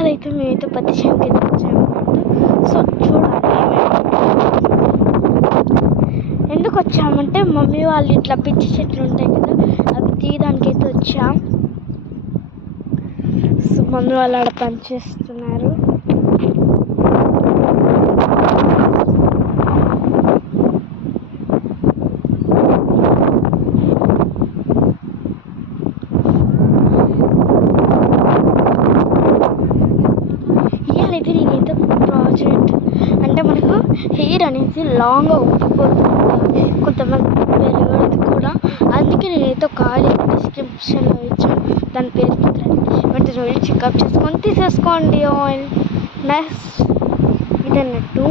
ఇవాళైతే మేమైతే పత్తి చేనుకి వచ్చామన్నమాట. సో చూడాలి ఎందుకు వచ్చామంటే మమ్మీ వాళ్ళు ఇట్లా పిచ్చి చెట్లు ఉంటాయి కదా అవి తీయడానికైతే వచ్చాం. సో మమ్మీ వాళ్ళు ఆడ పని చేస్తున్నారు. ఇవాళైతే నేనైతే ప్రాజెక్ట్ అంటే మనకు హెయిర్ అనేది లాంగ్గా ఉబ్బిపోతుంది, కొంతమంది పెరగదు కూడా. అందుకే నేనైతే ఒక ఆయిల్ డిస్క్రిప్షన్లో ఇచ్చాను, దాని పేరు వెంటనే వెళ్ళి చెకప్ చేసుకొని తీసేసుకోండి ఆయిల్. నెక్స్ట్ ఇదన్నట్టు